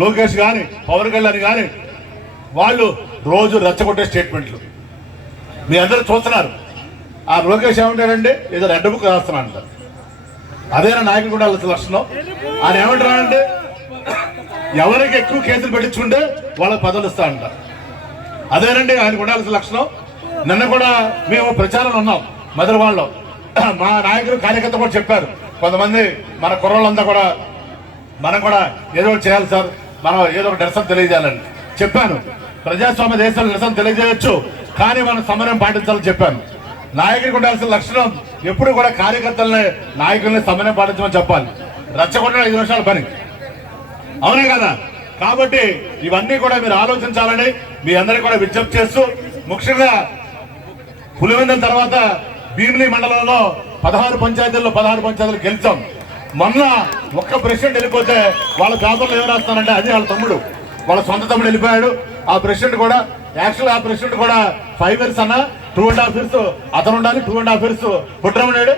లోకేష్ కానీ పవన్ కళ్యాణ్ కానీ వాళ్ళు రోజు రచ్చగొట్టే స్టేట్మెంట్లు. మీ అందరూ చూస్తున్నారు. ఆ లోకేష్ ఏమంటాడంటే ఏదో రెడ్ బుక్ రాస్తున్నాడంట. అదేనా నాయకుడు కూడా లక్షణం. ఆయన ఏమంటారంటే ఎవరికి ఎక్కువ కేసులు పెట్టించుకుంటే వాళ్ళకి పదవులు అంటారు అదేనండి ఆయనకు ఉండాల్సిన లక్షణం. నిన్న కూడా మేము ప్రచారం ఉన్నాం మధురవాడలో మా నాయకులు కార్యకర్త కూడా చెప్పారు. కొంతమంది మన కుర్రోళ్ళంతా కూడా మనం కూడా ఏదో ఒకటి చేయాలి సార్. మనం ఏదో ఒక నిరసన తెలియజేయాలని చెప్పాను. ప్రజాస్వామ్య దేశంలో నిరసన తెలియజేయొచ్చు కానీ మనం సమరం పాటించాలని చెప్పాను. నాయకుడికి ఉండాల్సిన లక్షణం ఎప్పుడు కూడా కార్యకర్తలని నాయకుల్ని సమరం పాటించమని చెప్పాలి. రచ్చగొట్టడం ఐదు నిమిషాల పని. అవునే కదా? కాబట్టి ఇవన్నీ కూడా మీరు ఆలోచించాలని మీ అందరికీ కూడా విజ్ఞప్తి చేస్తూ ముఖ్యంగా పులివెందుల తర్వాత భీమిలి మండలంలో పదహారు పంచాయతీల్లో పదహారు పంచాయతీలు గెలిచాం. మొన్న ఒక్క ప్రెసిడెంట్ వెళ్ళిపోతే వాళ్ళ పేపర్లో ఏం రాస్తానంటే అది వాళ్ళ తమ్ముడు. వాళ్ళ సొంత తమ్ముడు వెళ్ళిపోయాడు. ఆ ప్రెసిడెంట్ కూడా యాక్చువల్ ఆ ప్రెసిడెంట్ కూడా ఫైవ్ ఇయర్స్ అన్న టూ అండ్ హాఫ్ ఇయర్స్ అతను ఉండాలి టూ అండ్ హాఫ్ ఇయర్స్ పుట్టరమణాడు